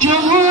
Cumhur